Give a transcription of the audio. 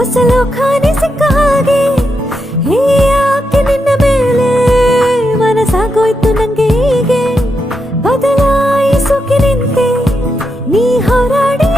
ಹೊಸ ಲೋಕಾನೆ ಸಿಕ್ಕ ಹಾಗೆ ಯಾಕೆ ನಿನ್ನ ಮೇಲೆ ಮನಸ್ಸಾಗೋಯ್ತು ನಂಗೆ ಹೀಗೆ ಬದಲಾಯಿಸೋಕೆ ನಿಂತೆ ನೀ ಹೋರಾಡಿ